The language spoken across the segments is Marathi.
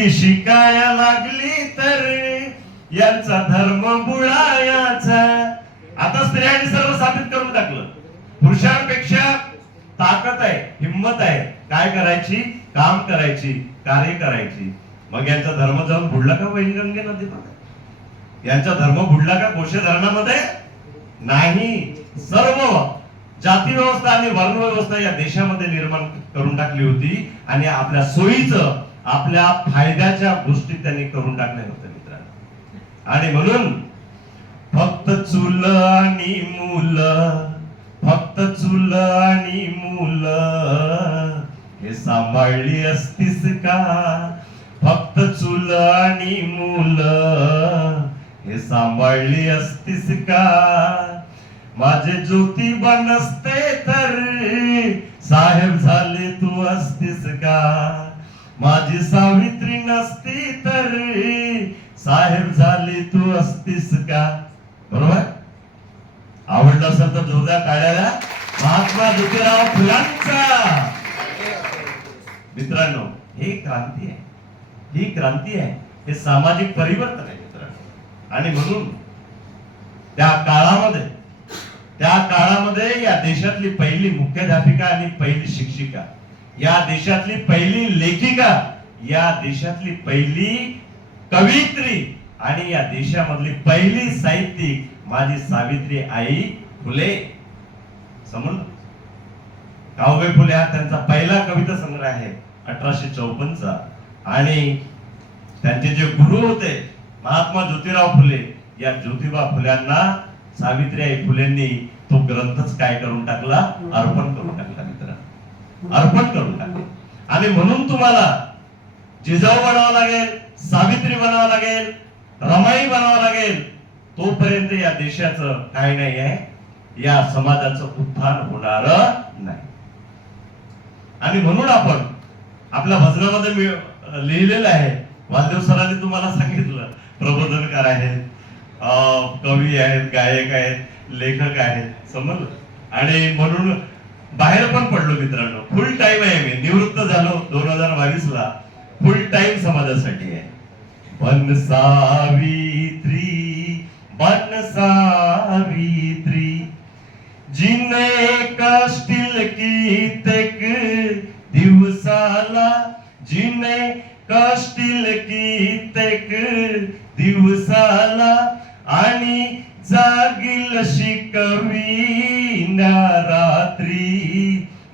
मुलगी शिकाया लागली तर यांचा धर्म बुडायाचा. आता स्त्रियांनी सर्व साबित करून टाकलं. पुरुषांपेक्षा ताकद आहे, हिम्मत आहे. काय करायची? काम करायची, कार्य करायची. मग यांचा धर्म जाऊन बुडला का वैनगंगे नदीमध्ये? यांचा धर्म बुडला का कोशे धरणामध्ये? नाही. सर्व जाती व्यवस्था आणि वर्ण व्यवस्था या देशामध्ये निर्माण करून टाकली होती आणि आपल्या सोयीचं, आपल्या फायद्याच्या गोष्टी त्यांनी करून टाकल्या होत्या मित्रांनो. आणि म्हणून फक्त चूल आणि मुलं, फक्त चूल आणि मुलं हे सांभाळली असतीस का? फक्त चूल आणि मुलं हे सांभाळली असतीस का? माझे ज्योतिबा नसते तर साहेब झाले तू असतीस का? माझी सावित्री नसती तर साहेब झाली तू असतीस का? बरोबर. आवडलं असेल तर जोरदार टाळ्या. महात्मा ज्योतिराव फुलांचा. मित्रांनो, हे क्रांती आहे, ही क्रांती आहे, हे सामाजिक परिवर्तन आहे मित्रांनो. आणि म्हणून त्या काळामध्ये या देशातली पहिली मुख्याध्यापिका आणि पहिली शिक्षिका, या देशातली पहिली लेखिका, या देशातली पहिली कवयित्री आणि या देशामधली पहिली साहित्यिक माझी सावित्री आई फुले. समजलं? काऊबाई फुले हा त्यांचा पहिला कविता संग्रह आहे 1854 चा. आणि त्यांचे जे गुरु होते महात्मा ज्योतिराव फुले, या ज्योतिबा फुल्यांना सावित्रीबाई फुलेंनी तो ग्रंथच काय करून टाकला? अर्पण करून टाकला मित्रांनो, अर्पण करून टाकला. आणि म्हणून तुम्हाला जिजाऊ बनावं लागेल, सावित्री बनावं लागेल, रमाई बनावं लागेल. तोपर्यंत या देशाचं काही नाही आहे, या समाजाचं उत्थान होणार नाही. आणि म्हणून आपण आपल्या भजनामध्ये लिहिलेलं आहे, वालदेव सरांनी तुम्हाला सांगितलं, प्रबोधनकार आहेत, कवी आहेत, गायक आहेत, लेखक आहेत. समजलं? आणि म्हणून बाहेर पण पडलो मित्रांनो. फुल टाइम आहे, मी निवृत्त झालो 2022 ला. फुल टाइम समाजासाठी आहे. बन सावित्री, बन सावित्री, जिने कष्टिल कित्येक दिवसाला, जिने कष्टिल कित्येक दिवसाला, आणि जागिल शिकविण्या रात्री.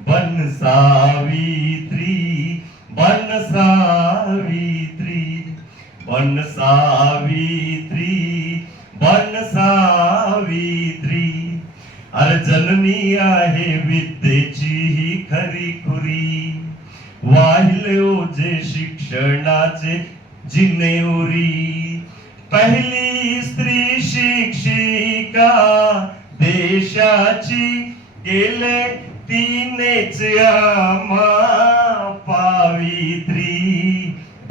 बन सावित्री, बन सावित्री, बन सावित्री, बन सावित्री. अरे जननी आहे विद्येची ही खरी खुरी, वाहिले ओझे शिक्षणाचे जिनेउरी. पहिली स्त्री शिक्षिका देशाची, गेले तिनेच आम्हा पावित्री.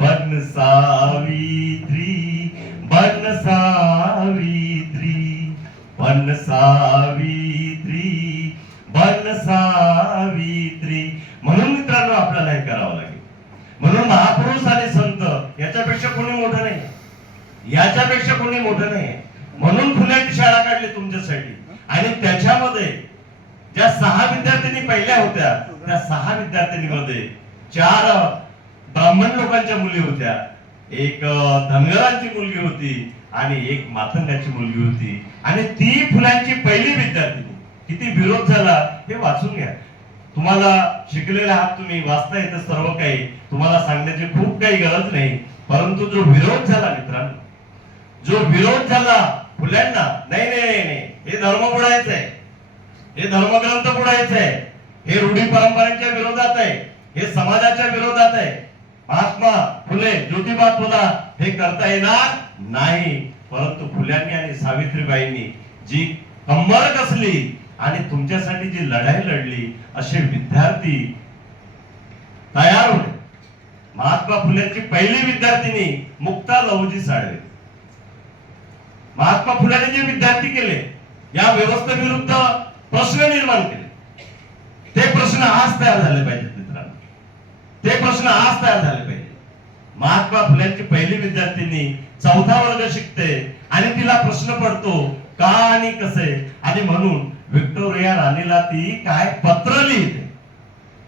बन सावित्री, बन सावित्री, बन सावित्री, बन सावित्री. म्हणून मित्रांनो आपल्याला हे करावं लागेल. म्हणून महापुरुष आणि संत याच्यापेक्षा कोणी मोठं नाही, याच्यापेक्षा कोणी मोठं नाही. म्हणून फुल्यांची शाळा काढली तुमच्यासाठी. आणि त्याच्यामध्ये ज्या 6 विद्यार्थिनी पहिल्या होत्या, त्या 6 विद्यार्थिनीमध्ये 4 ब्राह्मण लोकांच्या मुली होत्या, एक धनगरांची मुलगी होती आणि एक मातंगाची मुलगी होती. आणि ती फुलांची पहिली विद्यार्थिनी. किती विरोध झाला हे वाचून घ्या. तुम्हाला शिकलेले आहात तुम्ही, वाचता येतं सर्व काही, तुम्हाला सांगण्याची खूप काही गरज नाही. परंतु जो विरोध झाला मित्रांनो, जो विरोध झाला फुल्यांना, नाही नाही नाही, हे धर्म बुडायचं आहे, हे धर्मग्रंथ बुडायचं आहे, हे रूढी परंपरांच्या विरोधात आहे, हे समाजाच्या विरोधात आहे. महात्मा फुले, ज्योतिबा फुला हे करता येणार नाही. परंतु फुल्यांनी आणि सावित्रीबाईंनी जी कंबर कसली आणि तुमच्यासाठी जी लढाई लढली, असे विद्यार्थी तयार होते. महात्मा फुलेंची पहिली विद्यार्थिनी मुक्ता लहुजी साळवे. महात्मा फुलेंनी जे विद्यार्थी केले, या व्यवस्थेविरुद्ध प्रश्न निर्माण केले, ते प्रश्न आज तयार झाले पाहिजेत मित्रांनो, ते प्रश्न आज तयार झाले पाहिजे. महात्मा महात्मा फुल्यांची पहिली विद्यार्थिनी 4था वर्ग शिकते आणि तिला प्रश्न पडतो का आणि कसे, आणि म्हणून व्हिक्टोरिया राणीला ती काय पत्र लिहिते.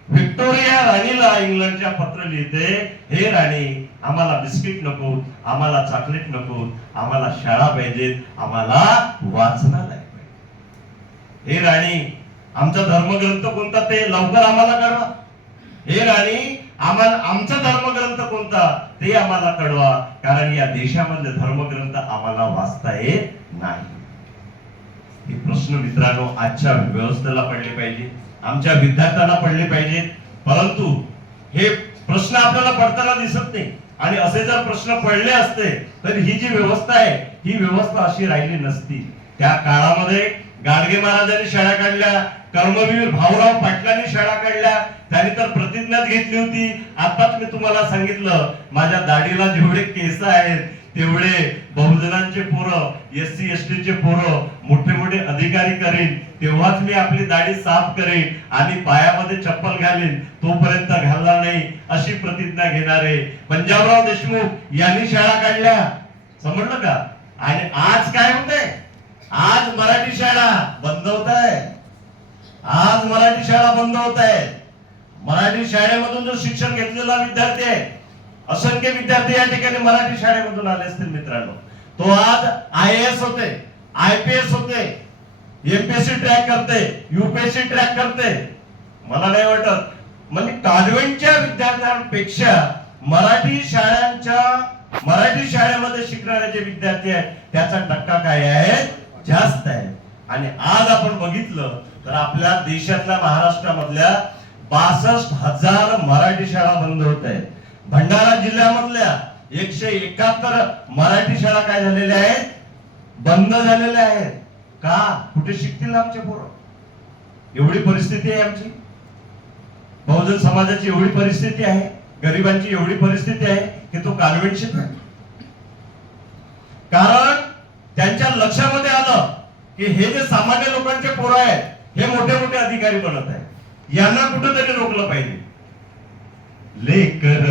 व्हिक्टोरिया राणीला इंग्लंडच्या पत्र लिहिते, हे राणी आम्हाला बिस्किट नको, आम्हाला चॉकलेट नको, आम्हाला शाळा पाहिजेत, आम्हाला वाचनालय पाहिजे. हे राणी आमचा धर्मग्रंथ कोणता ते लवकर आम्हाला कळवा. हे राणी आम्हाला आमचा धर्मग्रंथ कोणता ते आम्हाला कळवा, कारण या देशामधले धर्मग्रंथ आम्हाला वाचता येत नाही. हे प्रश्न मित्रांनो आजच्या व्यवस्थेला पडले पाहिजे, आमच्या विद्यार्थ्यांना पडले पाहिजेत. परंतु हे प्रश्न आपल्याला पडताना दिसत नाही, आणि असे जर प्रश्न पडले असते तर ही जी व्यवस्था आहे ही व्यवस्था अशी राहिली नसती. त्या काळामध्ये गाडगे महाराजांनी शाळा काढल्या, कर्मवीर भाऊराव पाटलांनी शाळा काढल्या, त्यांनी तर प्रतिज्ञा घेतली होती. आताच मी तुम्हाला सांगितलं, माझ्या दाढीला जेवढे केस आहेत तेवढे बहुजनांचे पोरं, SC ST चे पोरं मोठे मोठे अधिकारी करेन, तेव्हाच मी आपली दाढी साफ करेन आणि पायामध्ये चप्पल घालीन, तोपर्यंत घालणार नाही, अशी प्रतिज्ञा घेणारे पंजाबराव देशमुख यांनी शाळा काढल्या. समजलं का? आणि आज काय होते, आज मराठी शाळा बंद होत आहे. आज मराठी शाळा बंद होत आहे. मराठी शाळेमधून जो शिक्षण घेतलेला विद्यार्थी आहे, असंख्य विद्यार्थी या ठिकाणी मराठी शाळेमधून आले असतील मित्रांनो, तो आज IAS होते, IPS होते, MPSC ट्रॅक करते, UPSC ट्रॅक करते. मला नाही वाटत म्हणजे कॉन्व्हेंटच्या विद्यार्थ्यांपेक्षा मराठी शाळेमध्ये शिकणारे जे विद्यार्थी आहेत त्याचा टक्का काय आहे, जास्त आहे. आणि आज आपण बघितलं तर आपल्या देशातल्या महाराष्ट्रामधल्या 62,000 मराठी शाळा बंद होत आहेत. भंडारा जिल्ह्यामधल्या 171 मराठी शाळा काय झालेल्या आहेत, बंद झालेल्या आहेत. का? कुठे शिकतील आमचे पोरं? एवढी परिस्थिती आहे आमची, बहुजन समाजाची एवढी परिस्थिती आहे, गरिबांची एवढी परिस्थिती आहे की तो कॉन्व्हेंट शिकणार. कारण त्यांच्या लक्षामध्ये आलं की हे जे सामान्य लोकांचे पोरं आहेत हे मोठे मोठे अधिकारी बनत आहेत, यांना कुठेतरी रोखलं पाहिजे. लेकर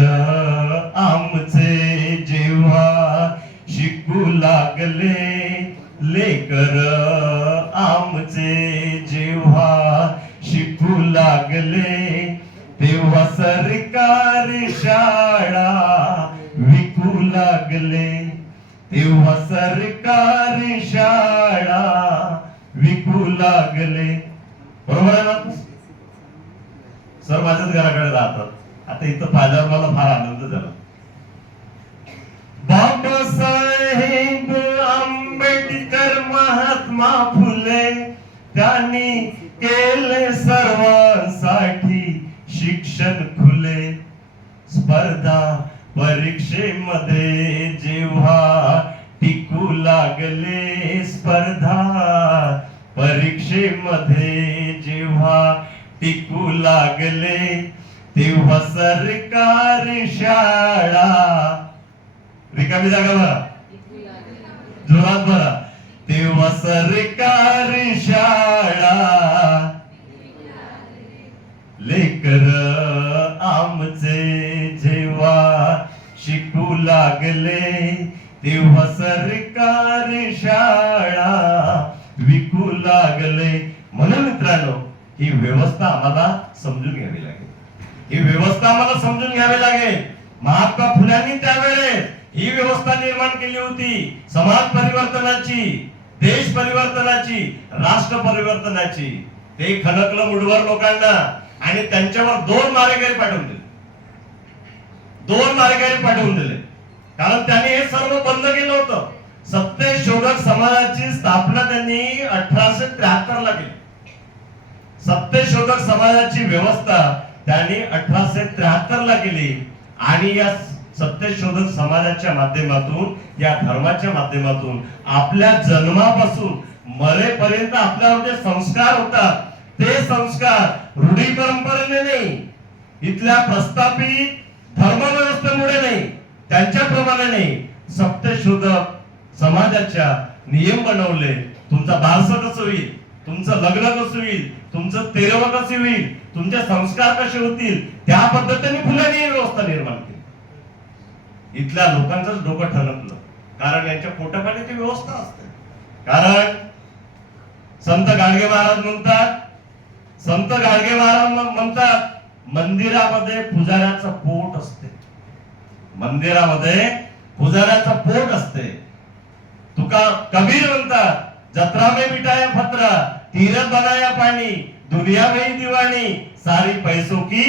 आमचे जेव्हा शिकू लागले, लेकर आमचे जेव्हा शिकू लागले, तेव्हा सरकारी शाळा विकू लागले, तेव्हा सरकारी शाळा विकू लागले. बरोबर आहे ना सर? माझ्याच घराकडे राहतात. आता इथं पाहिल्यावर मला फार आनंद झाला. बाबासाहेब आंबेडकर महात्मा फुले त्यांनी केले सर्वांसाठी शिक्षण खुले. स्पर्धा परीक्षेमध्ये जेव्हा टिकू लागले, स्पर्धा परीक्षेमध्ये जेव्हा टिकू लागले, तेव्हा सरकारी शाळा रिकामी जागा भरा, जोरात भरा, तेव्हा सरकारी शाळा लेकर आमचे जेव्हा शिकू लागले, तेव्हा सरकारी शाळा विकू लागले. म्हणून मित्रांनो ही व्यवस्था आम्हाला समजून घ्यावी लागेल, ही व्यवस्था आम्हाला समजून घ्यावी लागेल. महात्मा फुल्यांनी त्यावेळेस ही व्यवस्था निर्माण केली होती, समाज परिवर्तनाची, देश परिवर्तनाची, राष्ट्र परिवर्तनाची. ते खणकलं मुठभर लोकांना आणि त्यांच्यावर 2 मारेकरी पाठवून दिले, 2 मारेकरी पाठवून दिले. कारण त्यांनी हे सर्व बंद केलं होतं. सत्यशोधक समाजाची स्थापना त्यांनी 1873 ला केली. सत्यशोधक समाजाची व्यवस्था त्यांनी 1873 ला केली. आणि या सत्यशोधक समाजाच्या माध्यमातून, या धर्माच्या माध्यमातून आपल्या जन्मापासून मरेपर्यंत आपल्यावर जे संस्कार होतात ते संस्कार रूढी परंपरेने नाही, इथल्या प्रस्थापित धर्मव्यवस्थेमुळे नाही, त्यांच्याप्रमाणे नाही, सत्यशोधक समाजाच्या नियम बनवले. तुमचा बारसं कसं होईल, तुमचं लग्न कसं होईल, तुमचं तेरवं कसं होईल, तुमचे संस्कार कसे होतील, त्या पद्धतीने फुल्यांनी व्यवस्था निर्माण केली. इथल्या लोकांचंच डोकं ठणकलं, कारण यांच्या पोटापाण्याची व्यवस्था असते. कारण संत गाडगे महाराज म्हणतात मंदिरामध्ये पुजाऱ्याचं पोट असते, मंदिरामध्ये पुजाऱ्याचं पोट असते. तुका कबीर म्हणतात जत्रा में मिटाया फतरा, तीरथ बनाया पाणी, दुनिया में दिवाणी, सारी पैसों की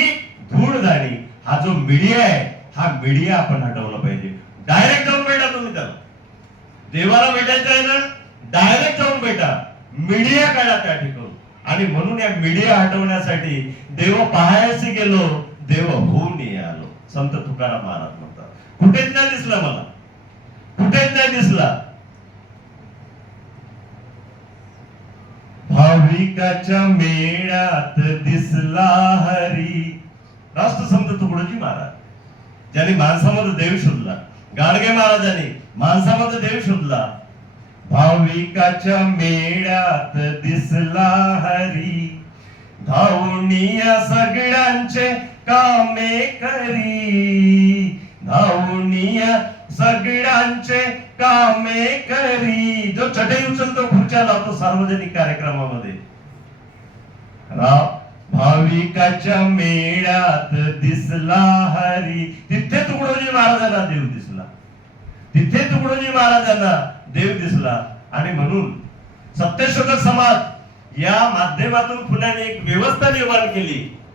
धूळ जाणी. हा जो मीडिया आहे, हा मीडिया आपण हटवला पाहिजे. डायरेक्ट जाऊन भेटा तुम्ही त्याला, देवाला भेटायचं आहे ना, डायरेक्ट जाऊन भेटा, मीडिया काढा त्या ठिकाणी. आणि म्हणून या मीडिया हटवण्यासाठी देव पाहायचे गेलो, देव होऊन आलो, संत तुकाराम महाराज म्हणतात. कुठेच नाही दिसला मला, कुठेच नाही दिसला. भाविकाच्या मेळ्यात दिसला हरी. राष्ट्रसंत तुकडोजी महाराज ज्यांनी माणसामध्ये देव शोधला, गाडगे महाराजांनी माणसामध्ये देव शोधला. भाविकाच्या मेळ्यात दिसला हरी, धावणीया सगळ्यांचे कामे करी, धावणीया सगळ्यांचे कामे करी. जो चटई उचलतो, खुर्च्या लावतो सार्वजनिक कार्यक्रमामध्ये, भाविकाच्या मेळ्यात दिसला हरी. तिथे तुकडोजी महाराजांना देव दिसला, तिथे तुकडोजी महाराजांना देव दिसला. आणि म्हणून सत्यशोधक समाज या माध्यमातून पुण्याने एक व्यवस्था निर्माण केली.